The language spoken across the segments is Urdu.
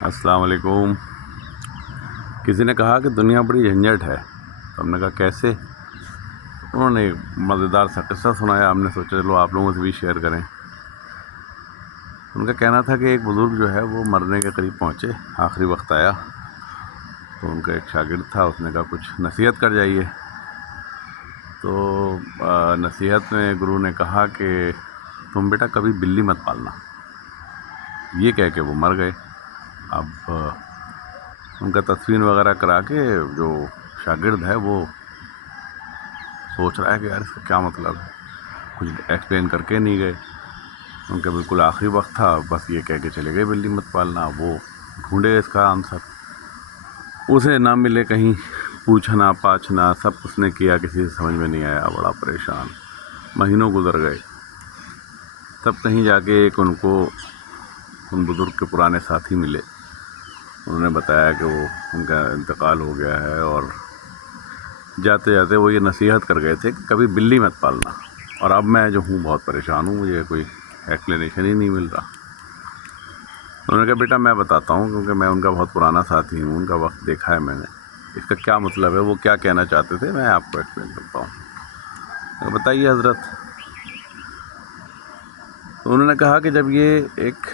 السلام علیکم۔ کسی نے کہا کہ دنیا بڑی جھنجھٹ ہے، تو ہم نے کہا کیسے؟ انہوں نے ایک مزیدار سا قصہ سنایا، ہم نے سوچا چلو آپ لوگوں سے بھی شیئر کریں۔ ان کا کہنا تھا کہ ایک بزرگ جو ہے وہ مرنے کے قریب پہنچے، آخری وقت آیا، تو ان کا ایک شاگرد تھا، اس نے کہا کچھ نصیحت کر جائیے۔ تو نصیحت میں گرو نے کہا کہ تم بیٹا کبھی بلی مت پالنا۔ یہ کہہ کے وہ مر گئے۔ اب ان کا تدفین وغیرہ کرا کے جو شاگرد ہے وہ سوچ رہا ہے کہ یار اس کا کیا مطلب ہے، کچھ ایکسپلین کر کے نہیں گئے۔ ان کا بالکل آخری وقت تھا، بس یہ کہہ کے چلے گئے بلی مت پالنا۔ وہ ڈھونڈے اس کا آنسر، اسے نہ ملے، کہیں پوچھنا پاچھنا سب اس نے کیا، کسی سے سمجھ میں نہیں آیا، بڑا پریشان۔ مہینوں گزر گئے، تب کہیں جا کے ایک ان بزرگ کے پرانے ساتھی ملے۔ انہوں نے بتایا کہ وہ ان کا انتقال ہو گیا ہے، اور جاتے جاتے وہ یہ نصیحت کر گئے تھے کہ کبھی بلی مت پالنا، اور اب میں جو ہوں بہت پریشان ہوں، مجھے کوئی ایکسپلینیشن ہی نہیں مل رہا۔ انہوں نے کہا بیٹا میں بتاتا ہوں، کیونکہ میں ان کا بہت پرانا ساتھی ہوں، ان کا وقت دیکھا ہے میں نے، اس کا کیا مطلب ہے، وہ کیا کہنا چاہتے تھے، میں آپ کو ایکسپلین کرتا ہوں۔ بتائیے حضرت۔ انہوں نے کہا کہ جب یہ ایک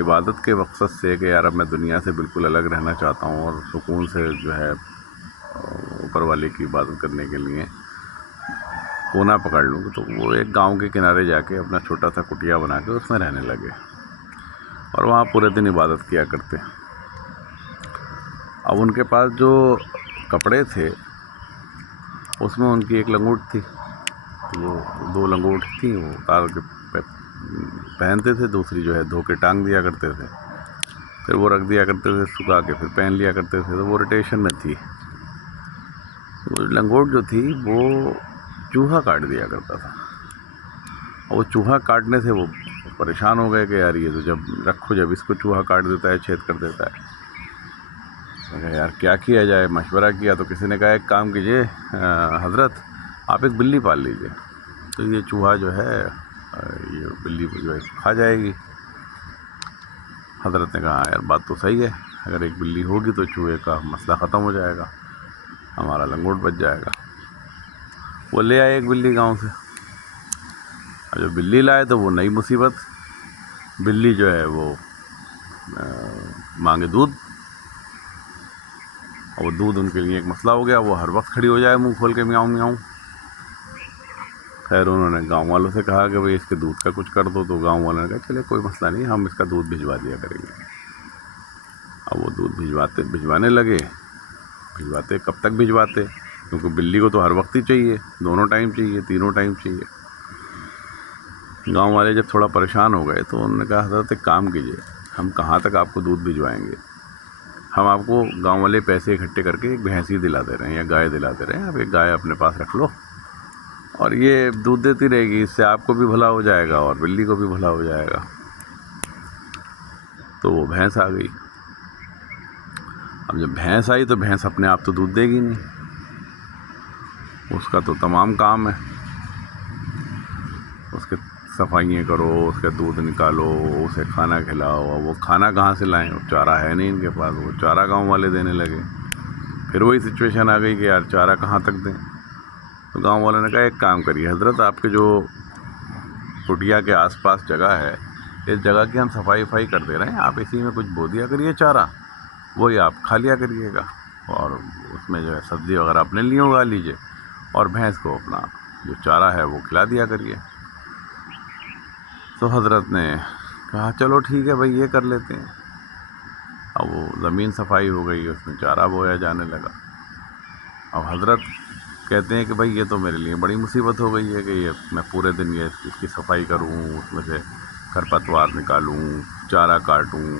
عبادت کے مقصد سے کہ یار اب میں دنیا سے بالکل الگ رہنا چاہتا ہوں اور سکون سے جو ہے اوپر والے کی عبادت کرنے کے لیے کونا پکڑ لوں، تو وہ ایک گاؤں کے کنارے جا کے اپنا چھوٹا سا کٹیا بنا کے اس میں رہنے لگے، اور وہاں پورے دن عبادت کیا کرتے۔ اب ان کے پاس جو کپڑے تھے اس میں ان کی ایک لنگوٹ تھی، وہ 2 لنگوٹ تھیں، وہ اتار کے پہنتے تھے، دوسری جو ہے دھو کے ٹانگ دیا کرتے تھے، پھر وہ رکھ دیا کرتے تھے سکھا کے، پھر پہن لیا کرتے تھے، تو وہ روٹیشن میں تھی۔ وہ لنگوٹ جو تھی وہ چوہا کاٹ دیا کرتا تھا، اور وہ چوہا کاٹنے سے وہ پریشان ہو گئے کہ یار یہ تو جب اس کو چوہا کاٹ دیتا ہے، چھید کر دیتا ہے، میں کہا یار کیا کیا جائے۔ مشورہ کیا تو کسی نے کہا ایک کام کیجئے حضرت، آپ ایک بلی پال لیجئے، تو یہ چوہا جو ہے یہ بلی جو ہے کھا جائے گی۔ حضرت نے کہا یار بات تو صحیح ہے، اگر ایک بلی ہوگی تو چوہے کا مسئلہ ختم ہو جائے گا، ہمارا لنگوٹ بچ جائے گا۔ وہ لے آئے ایک بلی گاؤں سے، اور جو بلی لائے تو وہ نئی مصیبت، بلی جو ہے وہ مانگے دودھ، اور وہ دودھ ان کے لیے ایک مسئلہ ہو گیا، وہ ہر وقت کھڑی ہو جائے منہ کھول کے میاؤں میاؤں۔ خیر انہوں نے گاؤں والوں سے کہا کہ بھئی اس کے دودھ کا کچھ کر دو، تو گاؤں والوں نے کہا چلے کوئی مسئلہ نہیں، ہم اس کا دودھ بھجوا دیا کریں گے۔ اب وہ دودھ بھجوانے لگے، بھجواتے کب تک بھجواتے، کیونکہ بلی کو تو ہر وقت ہی چاہیے، دونوں ٹائم چاہیے، تینوں ٹائم چاہیے۔ گاؤں والے جب تھوڑا پریشان ہو گئے تو انہوں نے کہا حضرت ایک کام کیجئے، ہم کہاں تک آپ کو دودھ بھجوائیں گے، ہم آپ کو گاؤں والے پیسے اکٹھے کر کے ایک بھینس ہی دلا دے رہے ہیں یا گائے دلا دے رہے ہیں، آپ ایک گائے اپنے پاس رکھ لو، اور یہ دودھ دیتی رہے گی، اس سے آپ کو بھی بھلا ہو جائے گا اور بلی کو بھی بھلا ہو جائے گا۔ تو وہ بھینس آ گئی۔ اب جب بھینس آئی تو بھینس اپنے آپ تو دودھ دے گی نہیں، اس کا تو تمام کام ہے، اس کے صفائیاں کرو، اس کا دودھ نکالو، اسے کھانا کھلاؤ، اور وہ کھانا کہاں سے لائیں، وہ چارہ ہے نہیں ان کے پاس، وہ چارہ گاؤں والے دینے لگے۔ پھر وہی سچویشن آ گئی کہ یار چارہ کہاں تک دیں، تو گاؤں والوں نے کہا ایک کام کریے حضرت، آپ کے جو کٹیا کے آس پاس جگہ ہے، اس جگہ کی ہم صفائی کر دے رہے ہیں، آپ اسی میں کچھ بو دیا کریے چارہ، وہی آپ کھا لیا کریے گا، اور اس میں جو ہے سبزی وغیرہ اپنے لیے اگا لیجئے، اور بھینس کو اپنا جو چارہ ہے وہ کھلا دیا کریے۔ تو حضرت نے کہا چلو ٹھیک ہے بھائی یہ کر لیتے ہیں۔ اب وہ زمین صفائی ہو گئی، اس میں چارہ بویا جانے لگا۔ اب حضرت کہتے ہیں کہ بھائی یہ تو میرے لیے بڑی مصیبت ہو گئی ہے کہ یہ میں پورے دن اس کی صفائی کروں، اس میں سے کھرپتوار نکالوں، چارہ کاٹوں،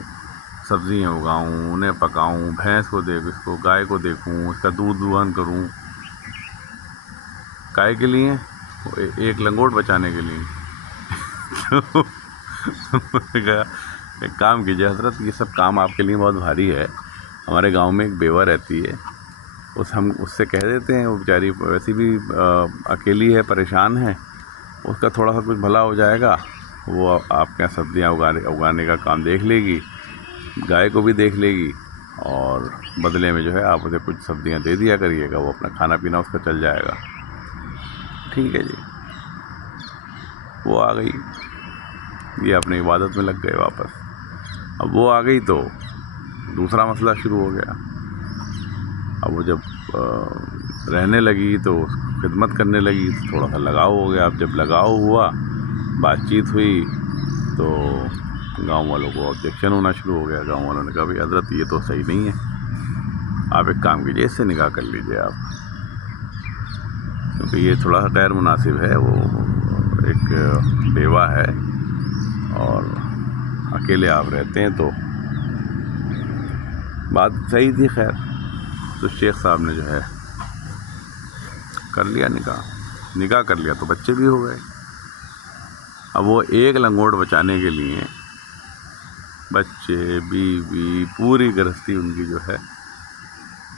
سبزیاں اگاؤں، انہیں پکاؤں، بھینس کو اس کو گائے کو دیکھوں، اس کا دودھ دوہن کروں، گائے کے لیے ایک لنگوٹ بچانے کے لیے۔ کہا ایک کام کیجیے حضرت، یہ سب کام آپ کے لیے بہت بھاری ہے، ہمارے گاؤں میں ایک بیوہ رہتی ہے، ہم اس سے کہہ دیتے ہیں، وہ بیچاری ویسی بھی اکیلی ہے، پریشان ہے، اس کا تھوڑا سا کچھ بھلا ہو جائے گا، وہ آپ کے یہاں سبزیاں اگانے کا کام دیکھ لے گی، گائے کو بھی دیکھ لے گی اور بدلے میں جو ہے آپ اسے کچھ سبزیاں دے دیا کریے گا، وہ اپنا کھانا پینا اس کا چل جائے گا. ٹھیک ہے جی. وہ آ گئی، یہ اپنی عبادت میں لگ گئے واپس. اب وہ آ گئی تو دوسرا مسئلہ شروع ہو گیا. اب وہ جب رہنے لگی تو خدمت کرنے لگی تو تھوڑا سا لگاؤ ہو گیا. اب جب لگاؤ ہوا، بات چیت ہوئی، تو گاؤں والوں کو آبجیکشن ہونا شروع ہو گیا. گاؤں والوں نے کہا بھائی حضرت یہ تو صحیح نہیں ہے، آپ ایک کام کیجیے، اس سے نکاح کر لیجیے آپ، کیونکہ یہ تھوڑا سا غیر مناسب ہے. وہ ایک بیوہ ہے اور اکیلے آپ رہتے ہیں. تو بات صحیح تھی. خیر، تو شیخ صاحب نے جو ہے کر لیا نکاح کر لیا، تو بچے بھی ہو گئے. اب وہ ایک لنگوٹ بچانے کے لیے بچے، بیوی، پوری گرہستی ان کی جو ہے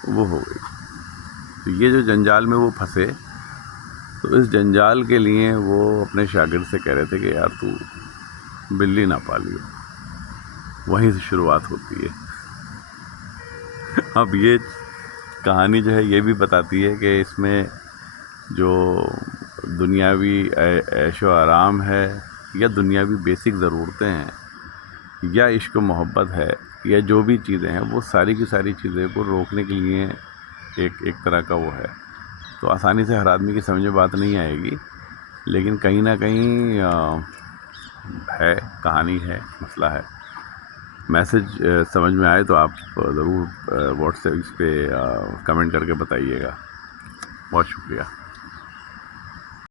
وہ ہو گئی. تو یہ جو جنجال میں وہ پھنسے، تو اس جنجال کے لیے وہ اپنے شاگرد سے کہہ رہے تھے کہ یار تو بلی نہ پالیو. وہیں سے شروعات ہوتی ہے. اب یہ کہانی جو ہے یہ بھی بتاتی ہے کہ اس میں جو دنیاوی عیش و آرام ہے، یا دنیاوی بیسک ضرورتیں ہیں، یا عشق و محبت ہے، یا جو بھی چیزیں ہیں، وہ ساری کی ساری چیزیں کو روکنے کے لیے ایک طرح کا وہ ہے. تو آسانی سے ہر آدمی کی سمجھ میں بات نہیں آئے گی، لیکن کہیں نہ کہیں ہے، کہانی ہے، مسئلہ ہے. میسج سمجھ میں آئے تو آپ ضرور واٹس ایپ پہ کمنٹ کر کے بتائیے گا. بہت شکریہ.